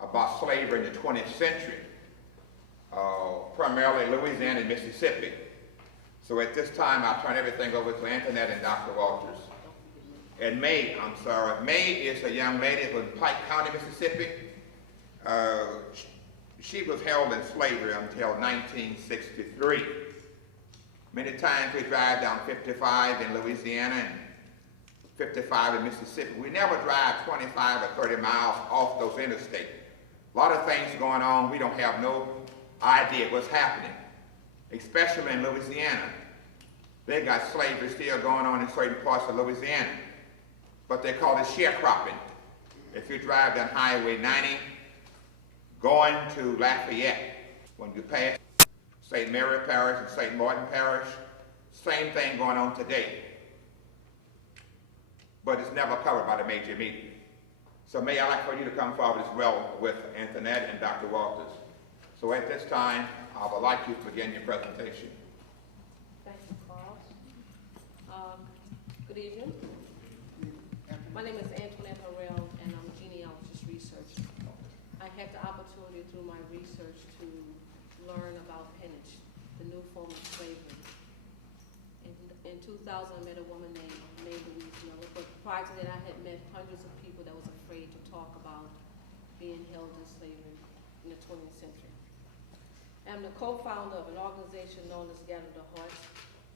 about slavery in the 20th century, primarily Louisiana and Mississippi. So at this time, I'll turn everything over to Antoinette and Dr. Walters. And Mae, Mae is a young lady from Pike County, Mississippi. She was held in slavery until 1963. Many times we drive down 55 in Louisiana and 55 in Mississippi. We never drive 25 or 30 miles off those interstates. A lot of things going on, we don't have no idea what's happening, especially in Louisiana. They got slavery still going on in certain parts of Louisiana, but they call it sharecropping. If you drive down Highway 90, going to Lafayette, when you pass St. Mary Parish and St. Martin Parish, same thing going on today. But it's never covered by the major media. So May I like for you to come forward as well with Antoinette and Dr. Walters. So at this time, I would like you to begin your presentation. Thank you, Carl. Good evening. My name is Antoinette Harrell, and I'm a genealogist researcher. I had the opportunity through my research to learn about peonage, the new form of slavery. In 2000, I met a woman named Mae Louise Miller, but prior to that, I had met hundreds of people that was afraid to talk about being held in slavery in the 20th century. I'm the co-founder of an organization known as Gather the Hearts.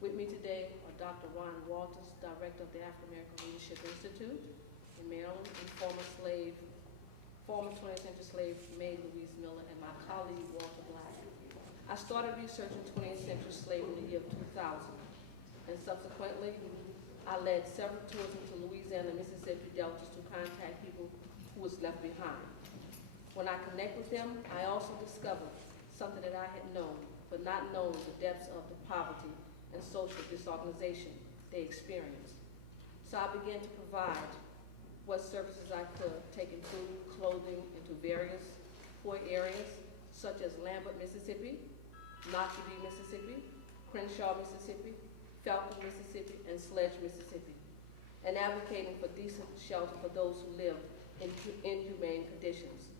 With me today are Dr. Ron Walters, director of the African American Leadership Institute in Maryland, and former 20th century slave Mae Louise Miller, and my colleague Walter Black. I started researching 20th century slavery in the year 2000. And subsequently, I led several tours into Louisiana and Mississippi deltas to contact people who was left behind. When I connect with them, I also discovered something that I had known, but not known the depths of the poverty and social disorganization they experienced. So I began to provide what services I could, taking food, clothing into various poor areas, such as Lambert, Mississippi, Nottaway, Mississippi, Crenshaw, Mississippi, Falcon, Mississippi, and Sledge, Mississippi, and advocating for decent shelter for those who live in inhumane conditions.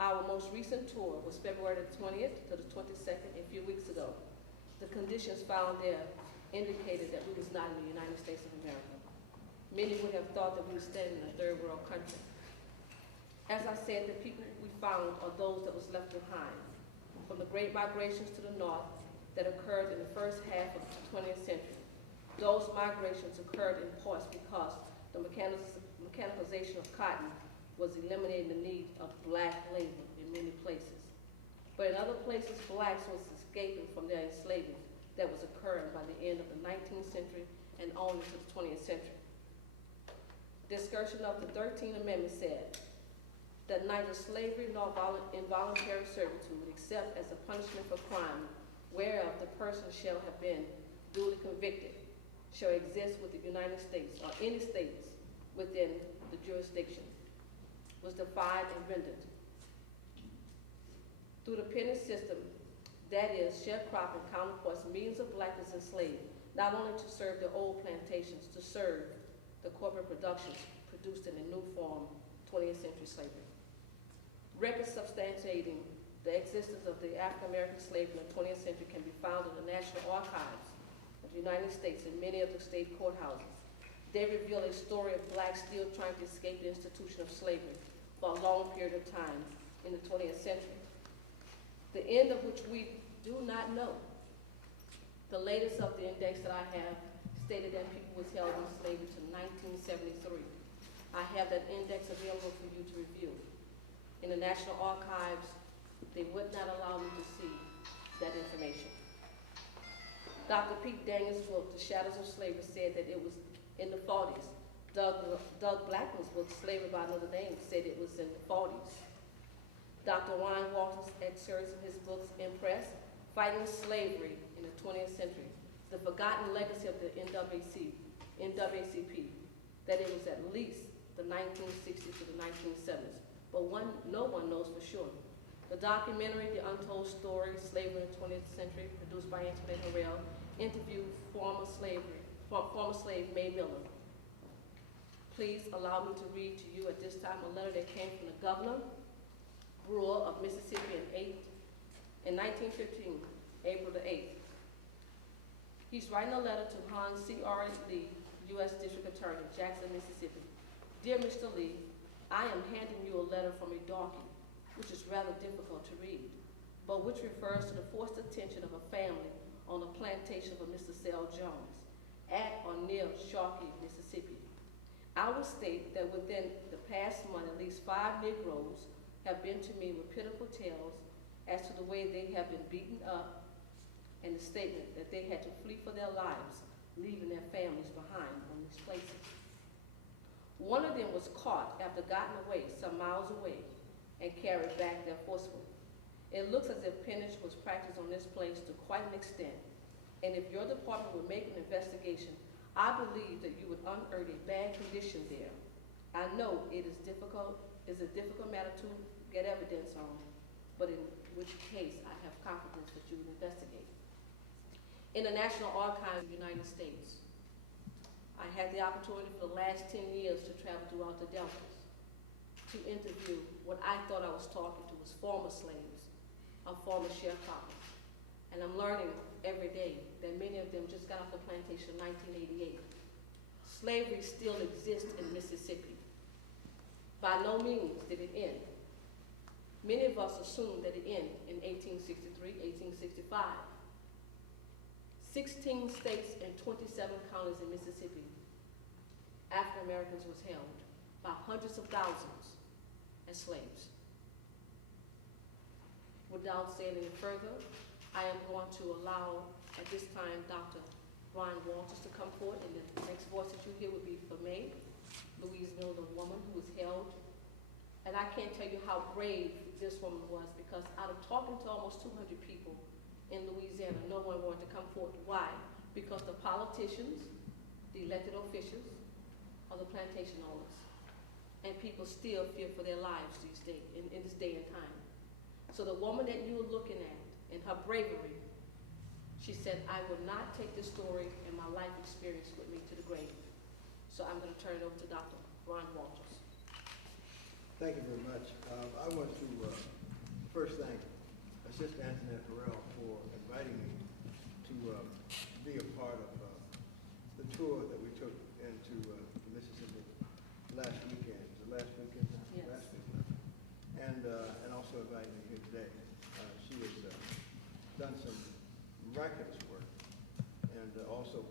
Our most recent tour was February the 20th to the 22nd, a few weeks ago. The conditions found there indicated that we was not in the United States of America. Many would have thought that we were staying in a third world country. As I said, the people we found are those that was left behind. From the great migrations to the north that occurred in the first half of the 20th century. Those migrations occurred in parts because the mechanization of cotton was eliminating the need of black labor in many places. But in other places, blacks was escaping from their enslavement that was occurring by the end of the 19th century and on into the 20th century. The discussion of the 13th Amendment said that neither slavery nor involuntary servitude, except as a punishment for crime, whereof the person shall have been duly convicted, shall exist with the United States or any states within the jurisdiction, was defined and rendered. Through the peonage system, that is, sharecropping counterparts millions of blacks enslaved, not only to serve the old plantations, to serve the corporate productions produced in the new form 20th century slavery. Records substantiating the existence of the African American slave in the 20th century can be found in the National Archives of the United States and many of the state courthouses. They reveal a story of blacks still trying to escape the institution of slavery for a long period of time in the 20th century, the end of which we do not know. The latest of the index that I have stated that people was held in slavery to 1973. I have that index available for you to review. In the National Archives, they would not allow me to see that information. Dr. Pete Daniels' book, The Shadows of Slavery, said that it was in the 40s. Doug Blackman's book, Slavery by Another Name, said it was in the 40s. Dr. Ron Walters' excerpts in his books, Impress, Fighting Slavery in the 20th Century, The Forgotten Legacy of the NAACP, that it was at least the 1960s to the 1970s, but no one knows for sure. The documentary, The Untold Story, Slavery in the 20th Century, produced by Antoinette Harrell, interviewed former slave Mae Miller. Please allow me to read to you at this time a letter that came from the governor brewer of Mississippi in 1915, April the 8th. He's writing a letter to Hans C.R. Lee, U.S. District Attorney, Jackson, Mississippi. Dear Mr. Lee, I am handing you a letter from a darky, which is rather difficult to read, but which refers to the forced attention of a family on a plantation of Mr. Sel Jones at or near Sharkey, Mississippi. I will state that within the past month, at least 5 Negroes have been to me with pitiful tales as to the way they have been beaten up, and the statement that they had to flee for their lives, leaving their families behind on these places. One of them was caught after gotten away some miles away and carried back there forcefully. It looks as if peonage was practiced on this place to quite an extent, and if your department would make an investigation, I believe that you would unearth a bad condition there. I know it is a difficult matter to get evidence on, but in which case I have confidence that you would investigate. In the National Archives of the United States, I had the opportunity for the last 10 years to travel throughout the Deltas to interview what I thought I was talking to was former slaves or former sharecroppers. And I'm learning every day that many of them just got off the plantation in 1988. Slavery still exists in Mississippi. By no means did it end. Many of us assumed that it ended in 1863, 1865. 16 states and 27 counties in Mississippi, African Americans was held by hundreds of thousands as slaves. Without saying any further, I am going to allow, at this time, Dr. Ron Walters to come forward, and the next voice that you hear will be for Mae Louise Miller, the woman who was held. And I can't tell you how brave this woman was, because out of talking to almost 200 people in Louisiana, no one wanted to come forward. Why? Because the politicians, the elected officials, are the plantation owners. And people still fear for their lives these days, in this day and time. So the woman that you were looking at, in her bravery, she said, I will not take this story and my life experience with me to the grave. So I'm going to turn it over to Dr. Ron Walters. Thank you very much. I want to first thank Assistant Antoinette Harrell for inviting me to be a part of the tour that we took into Mississippi last weekend. Was it last weekend? Yes. Last weekend. And also inviting me here today. She has done some miraculous work, and also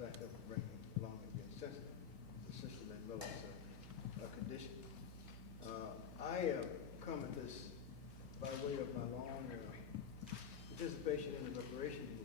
back up and bringing along again sensitive to Sister Mae Miller's condition. I come at this by way of my long participation in the reparations movement.